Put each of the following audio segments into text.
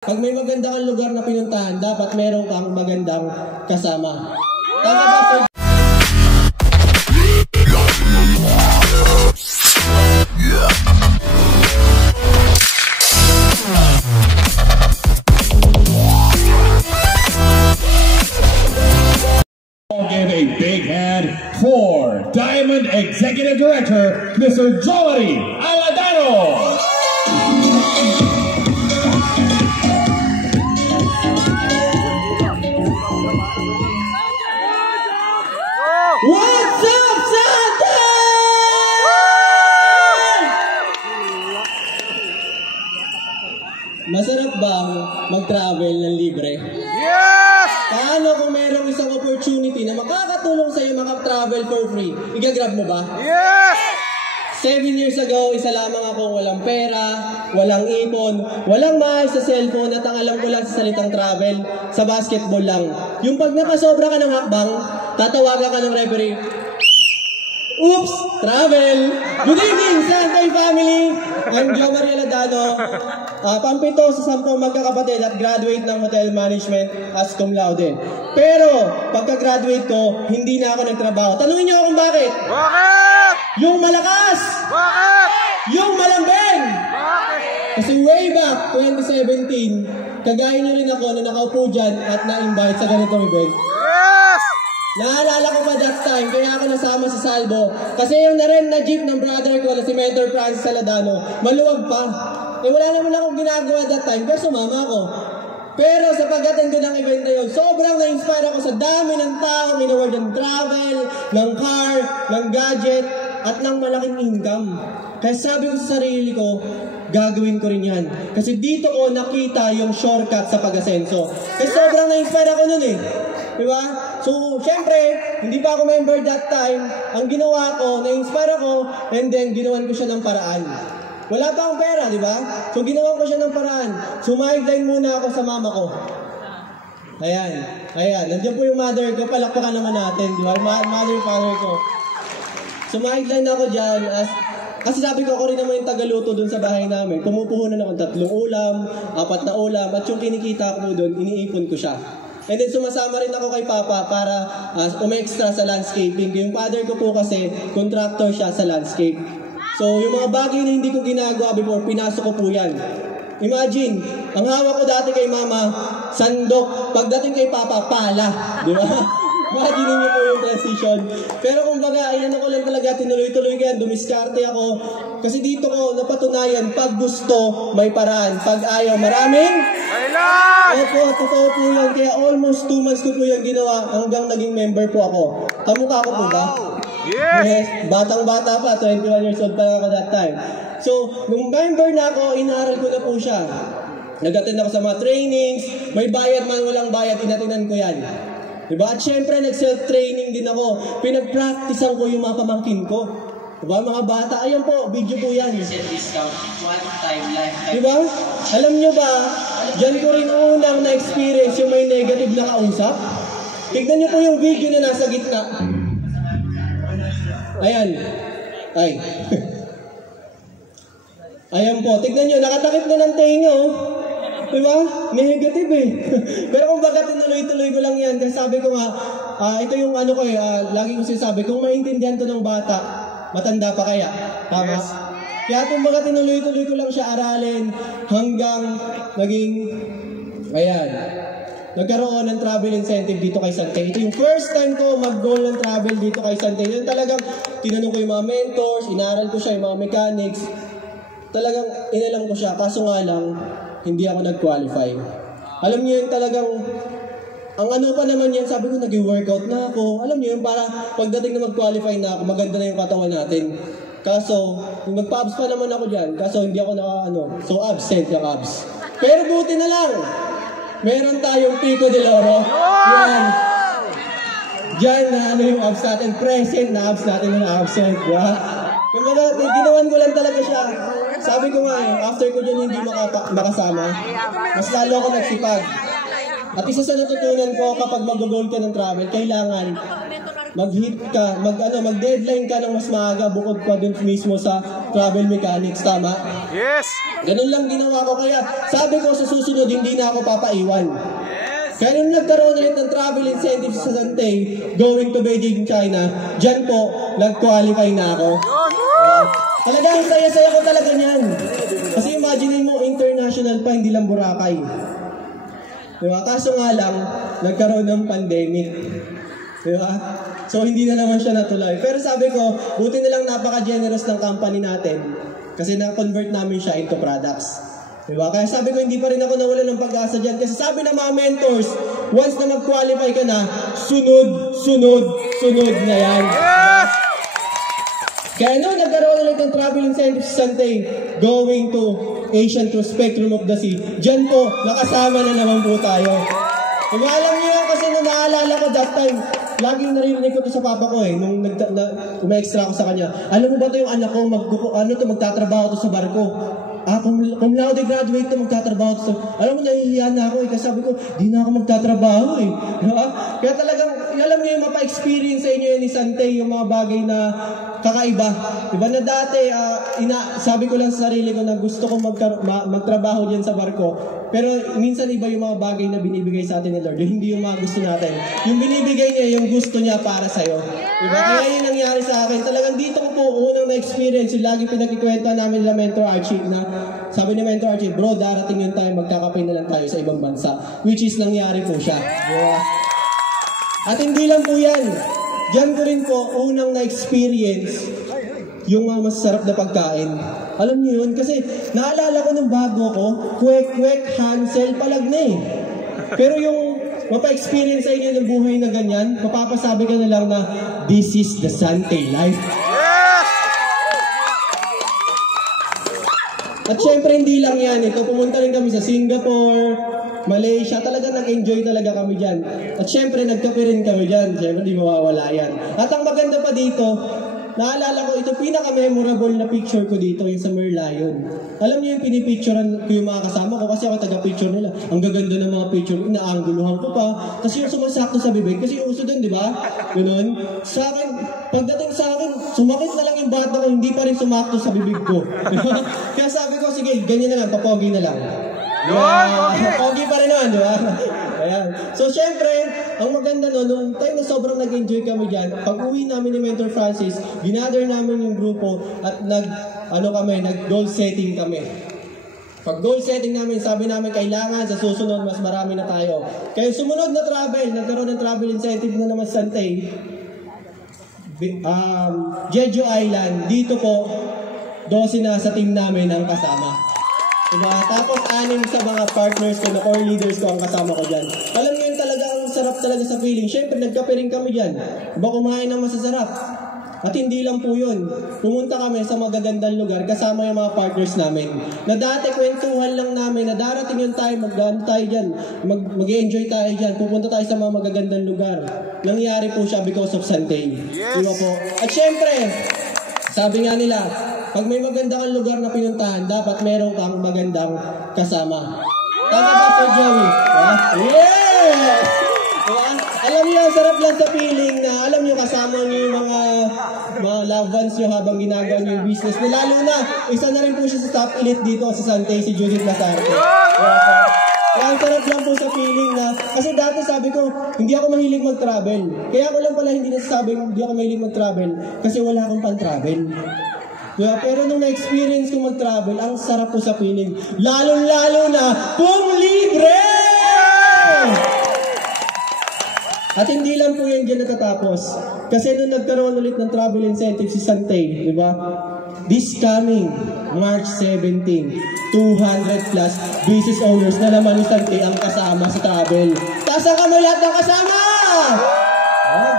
Pag may maganda kang lugar na pinuntahan, dapat meron kang magandang kasama. Tama ba, sir? Give a big hand for Diamond Executive Director, Mr. Joey Aladano. What's up, Santa? Masarap bang mag-travel ng libre? Yes! Paano kung merong isang opportunity na makakatulong sa'yo maka-travel for free? Igagrab mo ba? Yes! 7 years ago, isa lamang akong walang pera, walang ipon, walang maayos sa cellphone at ang alam ko lang sa salitang travel, sa basketball lang. Yung pag napasobra ka ng hakbang, tatawagan ka ng referee. Oops! Travel! Good evening, Santay family! I'm Joe Maria Ladano, pampito sa 10 magkakapatid at graduate ng Hotel Management as cum laude. Pero, pagka-graduate ko, hindi na ako nagtrabaho. Tanungin niyo kung bakit? Bakit? Yung malakas! Bakit? Yung malambing! Bakit? Kasi way back 2017, kagaya niyo rin ako na nakaupo dyan at na-invite sa ganitong event. Yes! Naalala ko pa that time, kaya ako nasama sa Salvo. Kasi yung na-rent na jeep ng brother ko na si Mentor Francis Saladano, maluwag pa. Eh wala naman akong ginagawa that time, kaya sumama ako. Pero sa pag-attend ko ng event na yun, sobrang na-inspire ako sa dami ng tao, minaward ng travel, ng car, ng gadget, at ng malaking income. Kaya sabi ko sa sarili ko, gagawin ko rin yan. Kasi dito ko nakita yung shortcut sa pag-asenso. Kasi sobrang na-inspire ako nun eh. Diba? So, syempre, hindi pa ako member that time. Ang ginawa ko, na-inspire ako, and then ginawan ko siya ng paraan. Wala pa akong pera, di ba? So, ginawa ko siya ng paraan. Sumideline muna ako sa mama ko. Ayan. Ayan. Nandiyan po yung mother ko. Palakpakan naman natin, di ba? Mother, father ko. Sumideline ako dyan. Kasi sabi ko, ako rin naman yung tagaluto dun sa bahay namin. Pumupuhunan ako 3 ulam, 4 na ulam, at yung kinikita ko dun, iniipon ko siya. And then sumasama rin ako kay Papa para umextra sa landscaping. Yung father ko po kasi, contractor siya sa landscape. So, yung mga bagay na hindi ko ginagawa before, pinasok ko po yan. Imagine, ang hawak ko dati kay Mama, sandok. Pagdating kay Papa, pala. Di ba? Imagine niyo po yung transition. Pero kumbaga, ayan ako lang talaga, tinuloy-tuloy ko yan, dumiskarte ako. Kasi dito ko napatunayan, pag gusto, may paraan. Pag ayaw, maraming Kailan? Opo, totoo po yan. Kaya almost 2 months ko po yung ginawa hanggang naging member po ako. Kamukha ko po ba? Yes! Batang-bata pa, 21 years old pa lang ako that time. So, nung member na ako, inaral ko na po siya. Nag-attend ako sa mga trainings, may bayad man, walang bayad, inatinan ko yan. Diba? At syempre, nag-self-training din ako. Pinag-practicean ko yung mga pamangkin ko. Diba, mga bata? Ayan po, video po yan. Diba? Alam nyo ba, dyan ko rin unang na-experience yung may negative na kausap. Tignan nyo po yung video na nasa gitna. Ayan. Ay. Ayan po. Tignan nyo, nakatakip na ng tenga, oh. Diba? Negative eh. Pero kung baga tinuloy-tuloy ko lang yan, kasi sabi ko nga, ito yung ano ko eh, lagi ko sinasabi, kung maintindihan to ng bata, matanda pa kaya? Tama? Yes. Kaya kung baga tinuloy-tuloy ko lang siya aralin hanggang naging, ayan, nagkaroon ng travel incentive dito kay Santay. Ito yung first time ko mag-goal ng travel dito kay Santay. Yun talagang tinanong ko yung mga mentors, inaral ko siya, yung mga mechanics. Talagang inalam ko siya, kaso nga lang, hindi ako nag-qualify. Alam niyo yun talagang, ang ano pa naman yan, sabi ko nag-workout na ako. Alam niyo yun, para pagdating na mag-qualify na ako, maganda na yung katawan natin. Kaso, magpa-abs pa naman ako dyan, kaso hindi ako so absent yung abs. Pero buti na lang, meron tayong Pico de Oro. Yan. Diyan na yung abs natin, present na abs natin na absent. Diba? Yung ginawan ko lang talaga siya. Sabi ko nga after ko dyan hindi makasama, mas lalo ako nagsipag. At isa sa natutunan ko kapag mag-goal ka ng travel, kailangan mag-hit ka, mag-deadline ka ng mas maaga bukod pa dun mismo sa travel mechanics, tama? Yes! Ganun lang ginawa ko, kaya sabi ko sa susunod hindi na ako papaiwan. Kaya nung nagkaroon ulit ng travel incentives sa Santay, going to Beijing, China, dyan po, nag-qualify na ako. Talagang saya-saya ko talaga niyan. Kasi imagine mo, international pa, hindi lang Boracay. Diba? Kaso nga lang, nagkaroon ng pandemic. Diba? So hindi na naman siya natuloy. Pero sabi ko, buti na lang napaka-generous ng company natin. Kasi na-convert namin siya into products. Diba? Kaya sabi ko, hindi pa rin ako nawala ng pag-asa dyan. Kasi sabi ng mga mentors, once na mag-qualify ka na, sunod na yan. Kaya nung nagkaroon ulit ng travel incentives sa Santay, going to Asian Cruise Spectrum of the Sea, dyan po, nakasama na naman po tayo. Diba, alam niyo yan kasi nung naalala ko that time, laging naririnig ko to sa papa ko nung uma-extra ako sa kanya. Alam mo ba to yung anak ko, magtatrabaho to sa barko. Kung laude graduate na magtatrabaho to sa... Alam mo, nahihiya na ako kasi sabi ko, di na ako magtatrabaho Diba? Kaya talagang, alam niyo yung mapa-experience sa inyo yan ni Santay, yung mga bagay na kakaiba. Diba na dati, sabi ko lang sa sarili ko na gusto kong magtrabaho dyan sa barko. Pero minsan iba yung mga bagay na binibigay sa atin ni Lord. Yung hindi yung mga gusto natin. Yung binibigay niya, yung gusto niya para sa'yo. Diba? Kaya yun nangyari sa akin. Talagang dito ko po unang na-experience. Yung lagi pinagkikwenta namin nila Mentor Archie na sabi ni Mentor Archie, bro, darating yung time, magkakape na lang tayo sa ibang bansa. Which is nangyari po siya. Diba? At hindi lang po yan. Diyan ko rin po unang na-experience yung mga masarap na pagkain. Alam niyo yun? Kasi naalala ko nung bago ko, kwek-kwek, Hansel, palag na Pero yung mapa-experience sa inyo ng buhay na ganyan, mapapasabi ka na lang na, this is the Santay life. Yes! At syempre hindi lang yan. Pumunta rin kami sa Singapore, Malaysia, talaga nag-enjoy talaga kami dyan. At syempre nagkape rin kami dyan. Syempre di mawawala yan. At ang maganda pa dito, naalala ko, ito pinaka-memorable na picture ko dito, yung sa Merlion. Alam niyo yung pinipicturean ko yung mga kasama ko kasi ako taga-picture nila. Ang gaganda ng mga picture, inaangguluhan ko pa. Kasi yung sumasakto sa bibig, kasi yung uso dun, di ba? Ganun. Sa akin, pagdating sa akin, sumakit na lang yung bata ko, hindi pa rin sumakto sa bibig ko. Kaya sabi ko, sige, ganyan na lang, papogi na lang. Yeah, pogi pa rin naman, di ba? Ayan. So, syempre, ang maganda nung time na sobrang nag-enjoy kami dyan, pag uwi namin ni Mentor Francis, ginather namin yung grupo at nag-goal setting kami. Pag goal setting namin, sabi namin kailangan sa susunod, mas marami na tayo. Kaya sumunod na travel, nagkaroon ng travel incentive na naman sa Santay. Jeju Island, dito po, 12 na sa team namin ang kasama. Diba? Tapos 6 sa mga partners ko na core leaders ko ang kasama ko dyan. Alam niyo yun talaga, ang sarap talaga sa feeling. Siyempre, nagkape rin kami dyan. Diba, kumain ng masasarap. At hindi lang po yun. Pumunta kami sa magagandang lugar kasama yung mga partners namin. Na dati kwentuhan lang namin na darating yung tayo, mag-ano tayo dyan, mag-enjoy tayo dyan, pupunta tayo sa mga magagandang lugar. Nangyari po siya because of Santay. Yes. Diba po? At syempre, sabi nga nila, pag may magandang lugar na pinuntahan, dapat meron kang magandang kasama. Tama ba, Sir Joey? Yes! Diba? Alam niyo, sarap lang sa feeling na alam niyo kasama niyo yung mga loved ones niyo habang ginagawa niyo yung business. Na lalo na, isa na rin po siya sa top elite dito sa Santay, si Judith Lazarte. Kaya ang sarap lang po sa feeling na, kasi dati sabi ko, hindi ako mahilig mag-travel. Kaya ako lang pala hindi nasasabing hindi ako mahilig mag-travel kasi wala akong pan-travel. Diba? Pero nung na-experience ko mag-travel, ang sarap po sa feeling. Lalo-lalo na, libre! At hindi lang po yan dyan natatapos. Kasi nung nagkaroon ulit ng travel incentive si Santay, di ba? This coming March 17, 200 plus business owners na naman ni Santay ang kasama sa travel. Tasa ka mo lahat ng kasama!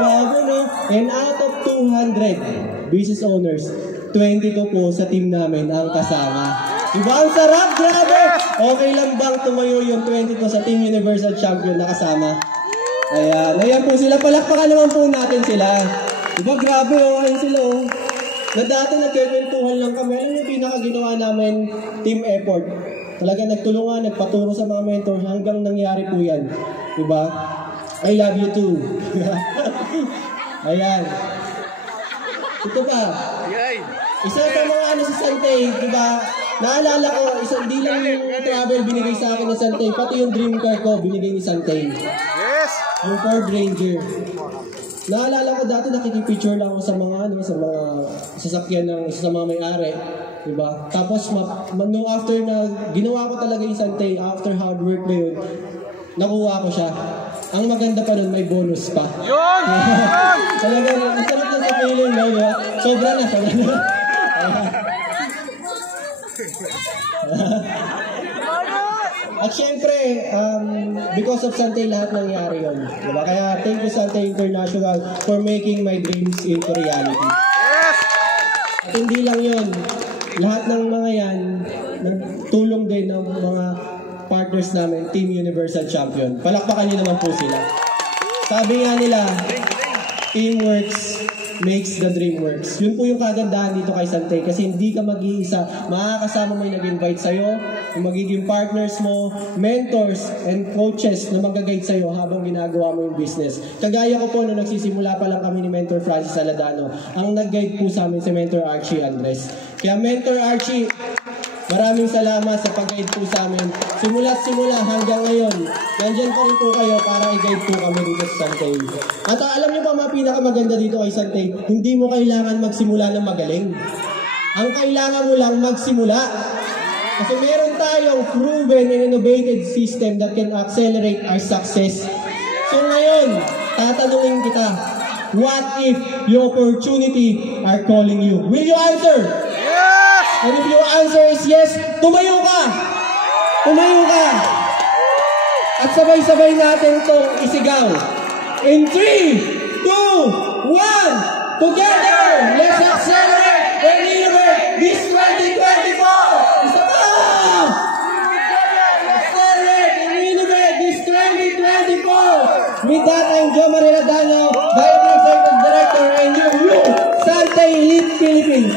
Grabe no? And out of 200 business owners, 22 po sa team namin ang kasama. Diba? Ang sarap, grabe! Okay lang bang tumayo yung 22 sa Team Universal Champion na kasama? Ayan po sila. Palakpakan naman po natin sila. Diba? Grabe, ayan sila Na dati nagkikwentuhan lang kami. Alam yung pinakaginawa namin, team effort. Talaga nagtulungan, nagpaturo sa mga mentors hanggang nangyari po yan. Diba? I love you too. Ayan. Ito pa. Isa sa mga sa Santay, diba? naalala ko, hindi lang yung travel binigay sa akin ni Santay, pati yung dream car ko binigay ni Santay. Yes! Yung Ford Ranger. Naalala ko dati nakikipicture lang ako sa mga sasakyan ng isa sa mga may-ari. Diba? Tapos, no after na ginawa ko talaga yung Santay, after hard work na yun, nakuha ko siya. Ang maganda pa nun, may bonus pa. Yun! Talagang, ang sarap na sa feeling, no? Diba? Sobra na. At syempre, because of Santay, lahat nangyari yun. Diba? Kaya, thank you Santay International for making my dreams into reality. Yes! At hindi lang yun. Lahat ng mga yan, tulong din ng mga partners namin, Team Universal Champion. Palakpakan niyo naman po sila. Sabi nga nila, teamworks makes the dream works. Yun po yung kagandahan dito kay Santay kasi hindi ka mag-iisa. Makakasama mo yung nag-invite sa'yo, yung magiging partners mo, mentors and coaches na mag-guide sa'yo habang ginagawa mo yung business. Kagaya ko po, nung nagsisimula pa lang kami ni Mentor Francis Aladano, ang nag-guide po sa amin si Mentor Archie Andres. Kaya Mentor Archie, maraming salamat sa pag-guide po sa amin. Simula't simula hanggang ngayon, nandyan pa rin po kayo para i-guide po kami dito sa Santay. At alam niyo pa mga pinakamaganda dito kay Santay, hindi mo kailangan magsimula ng magaling. Ang kailangan mo lang magsimula. Kasi meron tayong proven and innovative system that can accelerate our success. So ngayon, tatanungin kita, what if your opportunity are calling you? Will you answer? Yes! And if your answer is yes, tumayo ka! Tumayo ka! At sabay-sabay natin itong isigaw. In 3, 2, 1, together! Let's accelerate and innovate this 2024! Isa pa! Accelerate and innovate this 2024! With that, I'm Joe Marie Ladano, Vice Executive Director, and you, Santay Elite Philippines.